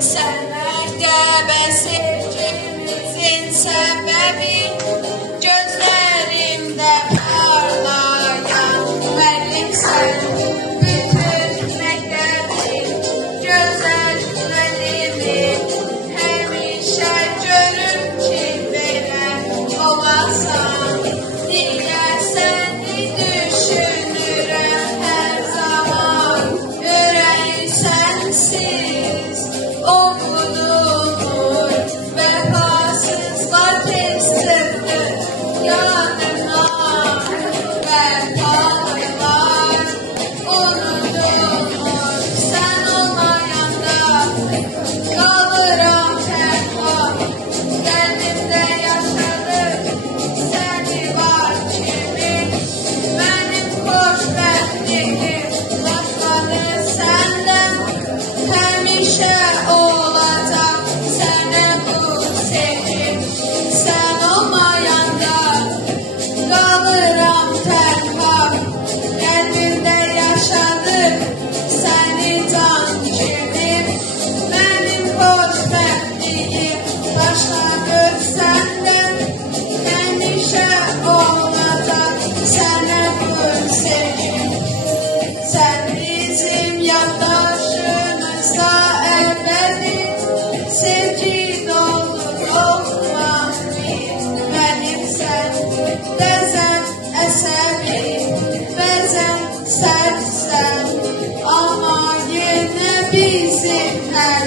Sen mertebe sevgimizin sebebi, gözlerimde parlayan benimsen. Bütün mektebim, gözəlliğimi həmişə görüb ki, belə olasan. Niyə səni düşünürəm hər zaman, ürək sənsiz oxudulur, vəfasızlar tez çıxır yadına, vəfalılar unudulur. Sən olmayanda qalıram tənha, qəlbimdə yaşadım səni var kimi. Mənim xoşbəxtliğim başladı səndən, həmişə olacaq sənə bu sevgim. Sən olmayanda qalıram tənha, qəlbimdə yaşadım səni can kimi. Mənim xoşbəxtliğim başladı səndən, həmişə olacaq sənə bu sevgim. Sən bizim yaddaşımızda əbədi, sevgi dolu olmaz bir mənimsən. Bəzən əsəbi, bəzən sərtsən, amma yenə bizim hər